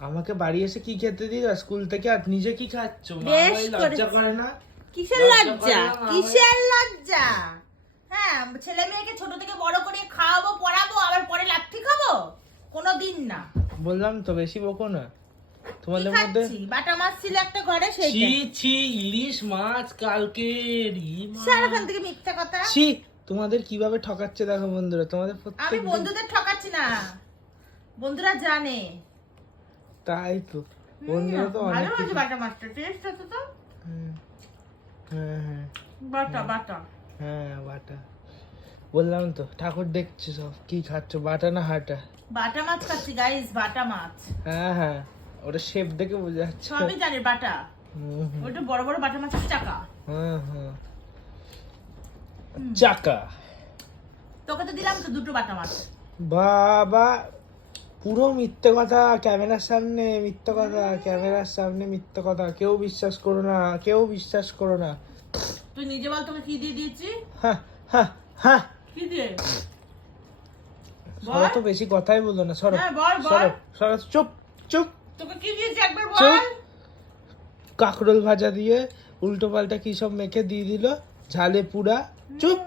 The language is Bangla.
আমাকে বাড়ি এসে কি খেতে দিস স্কুল থেকে, আর নিজে কি খাচ্ছ? মা বেশ ভাই লজ্জা করেছি। করে না? কিসের লজ্জা? কিসের লজ্জা? হ্যাঁ, ছেলে মেয়েকে ছোট থেকে বড় করে খাওয়াবো, পড়াবো, আবার পরে লাথি খাবো? কোনোদিন না। বললাম তো বেশি বকো না। কি তোমাদের মধ্যে খাচ্ছি? বাটা মাছ ছিল একটা ঘরে, ছি সেইটা। ছি, ইলিশ মাছ কালকে। সারাখান থেকে মিথ্যা কথা। ছি, তোমাদের কিভাবে ঠকাচ্ছে দেখো বন্ধুরা, তোমাদের আমি প্রত্যেক বন্ধুদের ঠকাচ্ছি না, বন্ধুরা জানে। তাই তো বন্ধুরা তো অনেক ভালো কিছু। হয়েছে বাটা মাছটা, টেস্ট আছে তো। হুম, হ্যাঁ হ্যাঁ বাটা বাটা। হ্যাঁ বাটা। বললাম তো ঠাকুর দেখছি সব। কি খাচ্ছ, বাটা না হাটা? বাটা মাছ খাচ্ছি গাইস, বাটা মাছ। হ্যাঁ হ্যাঁ, ওটা শেপ দেখে বোঝা যাচ্ছে। সবই জানি বাটা। হুম, হুম, ওইটা বড় বড় বাটা মাছের চাকা। হ্যাঁ হ্যাঁ, চাকা। তোকে তো দিলাম তো দুটো বাটা মাছ। বাবা, পুরো মিথ্যে কথা ক্যামেরার সামনে, মিথ্যে কথা ক্যামেরার সামনে, মিথ্যে কথা। কেউ বিশ্বাস করো না, কেউ বিশ্বাস করো না। তুই নিজে বল, তোকে কি দিয়ে দিয়েছি? হ্যাঁ হ্যাঁ হ্যাঁ, কি দিয়ে? সরো তো, বেশি কথাই বলো না, সরো হ্যাঁ, বল, বল। সরো সরো, চুপ চুপ। তোকে কি দিয়েছি একবার চুপ। বল। কাঁকরোল ভাজা দিয়ে উল্টো পাল্টা কি সব মেখে দিয়ে দিল, ঝালে পুরা। চুপ।